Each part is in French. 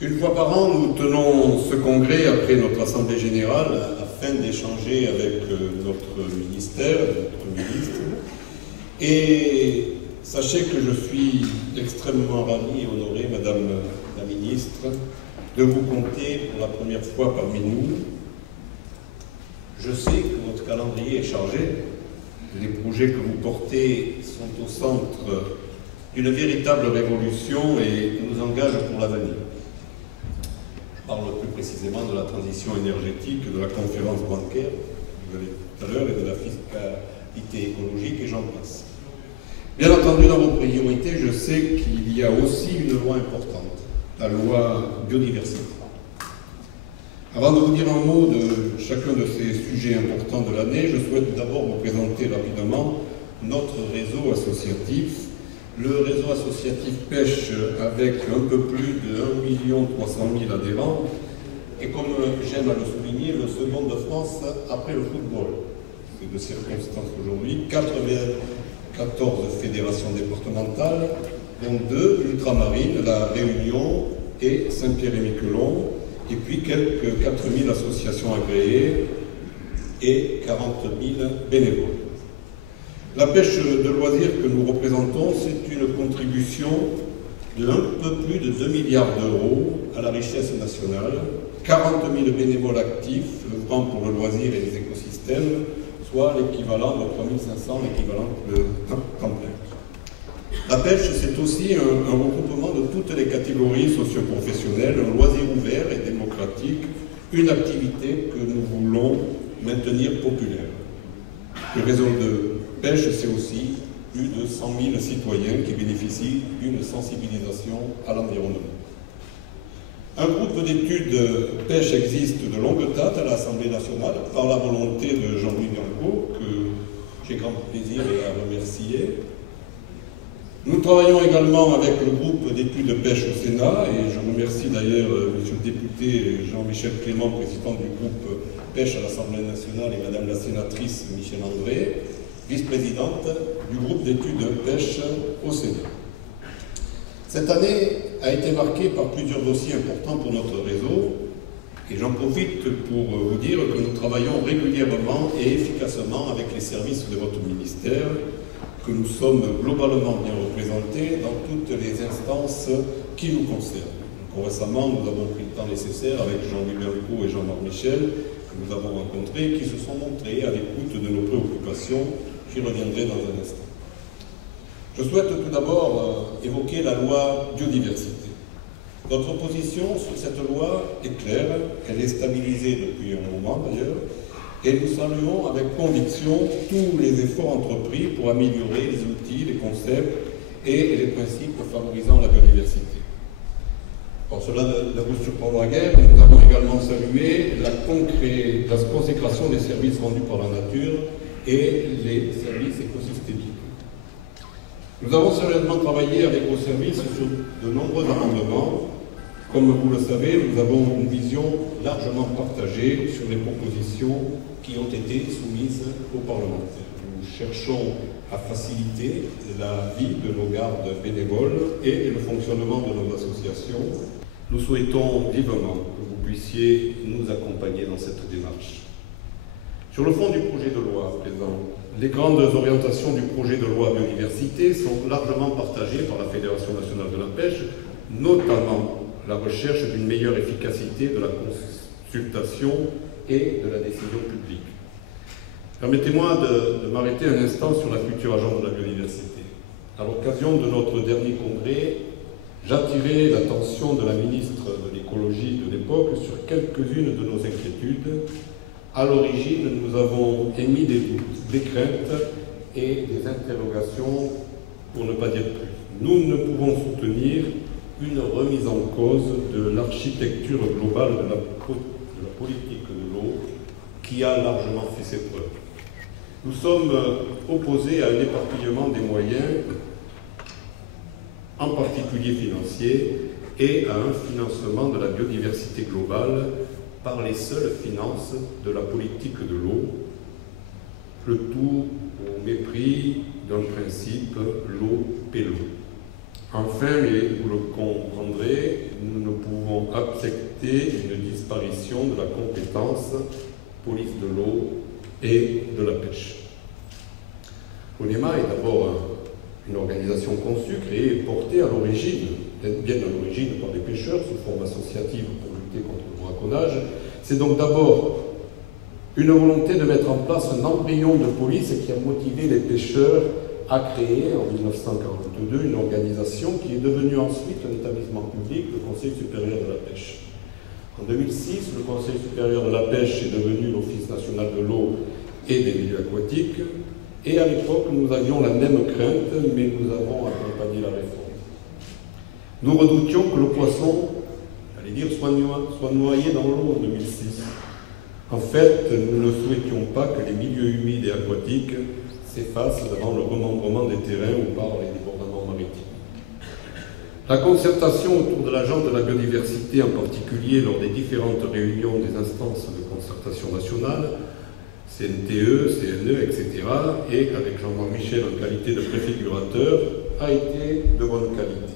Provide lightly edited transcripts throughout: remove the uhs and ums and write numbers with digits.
Une fois par an, nous tenons ce congrès après notre Assemblée Générale afin d'échanger avec notre ministère, notre ministre. Et sachez que je suis extrêmement ravi et honoré, Madame la Ministre, de vous compter pour la première fois parmi nous. Je sais que votre calendrier est chargé. Les projets que vous portez sont au centre d'une véritable révolution et nous engagent pour l'avenir. Je parle plus précisément de la transition énergétique, de la conférence bancaire, vous avez tout à l'heure, et de la fiscalité écologique, et j'en passe. Bien entendu, dans vos priorités, je sais qu'il y a aussi une loi importante, la loi biodiversité. Avant de vous dire un mot de chacun de ces sujets importants de l'année, je souhaite d'abord vous présenter rapidement notre réseau associatif. Le réseau associatif pêche avec un peu plus de 1 300 000 adhérents et comme j'aime à le souligner, le second de France après le football. C'est de circonstance aujourd'hui, 14 fédérations départementales, dont 2 ultramarines, la Réunion et Saint-Pierre-et-Miquelon, et puis quelques 4000 associations agréées et 40 000 bénévoles. La pêche de loisirs que nous représentons, c'est une contribution de un peu plus de 2 milliards d'euros à la richesse nationale, 40 000 bénévoles actifs œuvrant pour le loisir et les écosystèmes, soit l'équivalent de 3500 équivalents de temps plein. La pêche, c'est aussi un regroupement de toutes les catégories socio-professionnelles, un loisir ouvert et démocratique, une activité que nous voulons maintenir populaire. Le réseau de pêche, c'est aussi plus de 100 000 citoyens qui bénéficient d'une sensibilisation à l'environnement. Un groupe d'études pêche existe de longue date à l'Assemblée nationale par la volonté de Jean-Louis Bianco, que j'ai grand plaisir à remercier. Nous travaillons également avec le groupe d'études pêche au Sénat, et je remercie d'ailleurs M. le député Jean-Michel Clément, président du groupe pêche à l'Assemblée nationale, et Madame la sénatrice Michèle André, vice-présidente du groupe d'études pêche au Sénat. Cette année a été marquée par plusieurs dossiers importants pour notre réseau, et j'en profite pour vous dire que nous travaillons régulièrement et efficacement avec les services de votre ministère, que nous sommes globalement bien représentés dans toutes les instances qui nous concernent. Donc, récemment, nous avons pris le temps nécessaire avec Jean-Louis Bianco et Jean-Marc Michel, que nous avons rencontrés, qui se sont montrés à l'écoute de nos préoccupations. J'y reviendrai dans un instant. Je souhaite tout d'abord évoquer la loi biodiversité. Notre position sur cette loi est claire, elle est stabilisée depuis un moment d'ailleurs, et nous saluons avec conviction tous les efforts entrepris pour améliorer les outils, les concepts et les principes favorisant la biodiversité. Pour cela ne vous surprendra guère, nous avons également salué la consécration des services rendus par la nature et les services écosystémiques. Nous avons sérieusement travaillé avec vos services sur de nombreux amendements. Comme vous le savez, nous avons une vision largement partagée sur les propositions qui ont été soumises aux parlementaires. Nous cherchons à faciliter la vie de nos gardes bénévoles et le fonctionnement de nos associations. Nous souhaitons vivement que vous puissiez nous accompagner dans cette démarche. Sur le fond du projet de loi présent, les grandes orientations du projet de loi biodiversité sont largement partagées par la Fédération nationale de la pêche, notamment la recherche d'une meilleure efficacité de la consultation et de la décision publique. Permettez-moi de m'arrêter un instant sur la future agence de la biodiversité. À l'occasion de notre dernier congrès, j'attirai l'attention de la ministre de l'écologie de l'époque sur quelques-unes de nos inquiétudes. À l'origine, nous avons émis des doutes, des craintes et des interrogations, pour ne pas dire plus. Nous ne pouvons soutenir une remise en cause de l'architecture globale de la politique de l'eau qui a largement fait ses preuves. Nous sommes opposés à un éparpillement des moyens, en particulier financiers, et à un financement de la biodiversité globale par les seules finances de la politique de l'eau, le tout au mépris d'un principe, l'eau paie l'eau. Enfin, et vous le comprendrez, nous ne pouvons accepter une disparition de la compétence police de l'eau et de la pêche. L'ONEMA est d'abord une organisation conçue, créée et portée à l'origine, bien à l'origine par des pêcheurs sous forme associative pour lutter contre le braconnage. C'est donc d'abord une volonté de mettre en place un embryon de police qui a motivé les pêcheurs à créer en 1942 une organisation qui est devenue ensuite un établissement public, le Conseil supérieur de la pêche. En 2006, le Conseil supérieur de la pêche est devenu l'Office national de l'eau et des milieux aquatiques, et à l'époque nous avions la même crainte, mais nous avons accompagné la réforme. Nous redoutions que le poisson, j'allais dire, soit noyé dans l'eau en 2006. En fait, nous ne souhaitions pas que les milieux humides et aquatiques s'effacent devant le remembrement des terrains ou par les débordements maritimes. La concertation autour de l'Agence de la biodiversité, en particulier lors des différentes réunions des instances de concertation nationale, CNTE, CNE, etc., et avec Jean-Marc Michel en qualité de préfigurateur, a été de bonne qualité.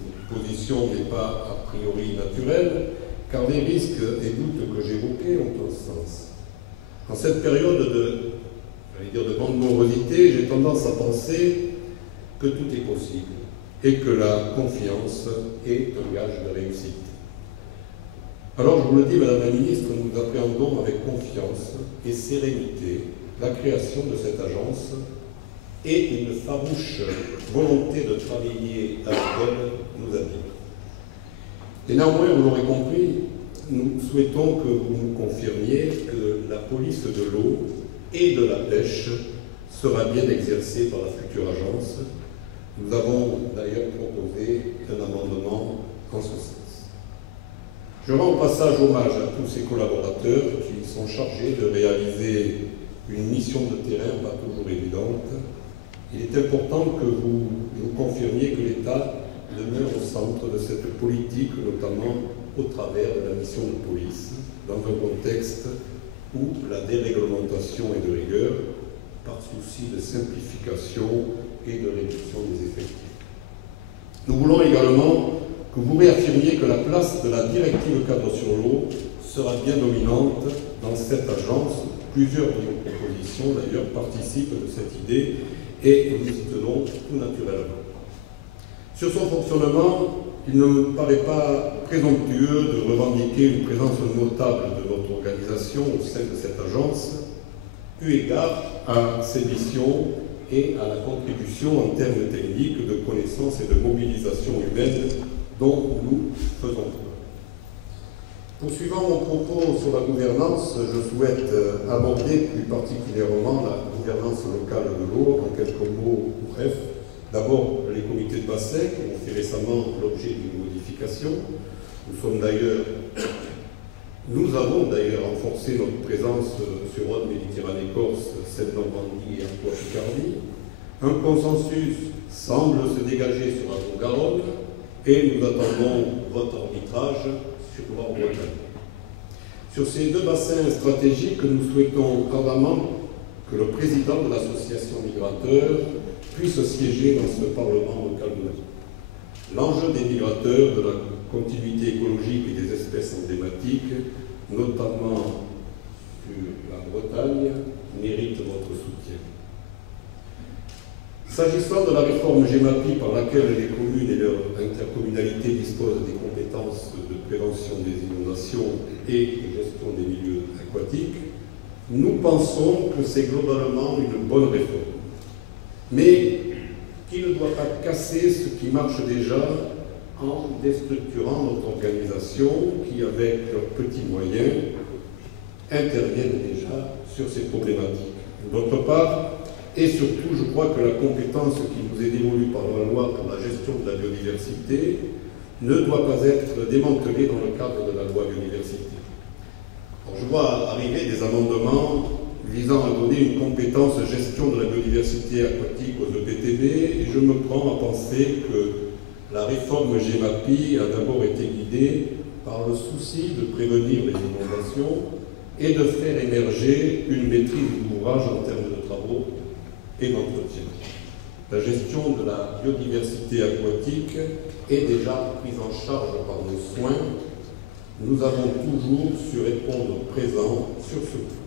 Notre position n'est pas a priori naturelle, car les risques et doutes que j'évoquais ont un sens. En cette période de grande morosité, j'ai tendance à penser que tout est possible et que la confiance est un gage de réussite. Alors je vous le dis, Madame la Ministre, nous appréhendons avec confiance et sérénité la création de cette agence et une farouche volonté de travailler avec elle nous anime. Et néanmoins, vous l'aurez compris, nous souhaitons que vous nous confirmiez que la police de l'eau et de la pêche sera bien exercée par la future agence. Nous avons d'ailleurs proposé un amendement en ce sens. Je rends au passage hommage à tous ces collaborateurs qui sont chargés de réaliser une mission de terrain pas toujours évidente. Il est important que vous nous confirmiez que l'État demeure au centre de cette politique, notamment au travers de la mission de police, dans un contexte où la déréglementation est de rigueur, par souci de simplification et de réduction des effectifs. Nous voulons également que vous réaffirmiez que la place de la directive cadre sur l'eau sera bien dominante dans cette agence. Plusieurs de nos propositions, d'ailleurs, participent de cette idée et nous y tenons tout naturellement. Sur son fonctionnement, il ne me paraît pas présomptueux de revendiquer une présence notable de votre organisation au sein de cette agence, eu égard à ses missions et à la contribution en termes techniques de connaissances et de mobilisation humaine dont nous faisons preuve. Poursuivant mon propos sur la gouvernance, je souhaite aborder plus particulièrement la gouvernance locale de l'eau en quelques mots brefs. D'abord, les comités de bassin qui ont fait récemment l'objet d'une modification. Nous avons d'ailleurs renforcé notre présence sur Rhône-Méditerranée-Corse, Seine-Normandie et Artois-Picardie. Un consensus semble se dégager sur la Garonne et nous attendons votre arbitrage sur Loire-Bretagne. Sur ces deux bassins stratégiques, nous souhaitons ardemment que le président de l'association migrateur puisse siéger dans ce Parlement local de l'eau. L'enjeu des migrateurs, de la continuité écologique et des espèces emblématiques, notamment sur la Bretagne, mérite votre soutien. S'agissant de la réforme GEMAPI par laquelle les communes et leurs intercommunalités disposent des compétences de prévention des inondations et de gestion des milieux aquatiques, nous pensons que c'est globalement une bonne réforme, mais qui ne doit pas casser ce qui marche déjà en déstructurant notre organisation qui, avec leurs petits moyens, interviennent déjà sur ces problématiques. D'autre part, et surtout, je crois que la compétence qui nous est dévolue par la loi pour la gestion de la biodiversité ne doit pas être démantelée dans le cadre de la loi biodiversité. Alors, je vois arriver des amendements visant à donner une compétence gestion de la biodiversité aquatique aux EPTB, et je me prends à penser que la réforme GEMAPI a d'abord été guidée par le souci de prévenir les inondations et de faire émerger une maîtrise d'ouvrage en termes de travaux et d'entretien. La gestion de la biodiversité aquatique est déjà prise en charge par nos soins. Nous avons toujours su répondre présent sur ce point.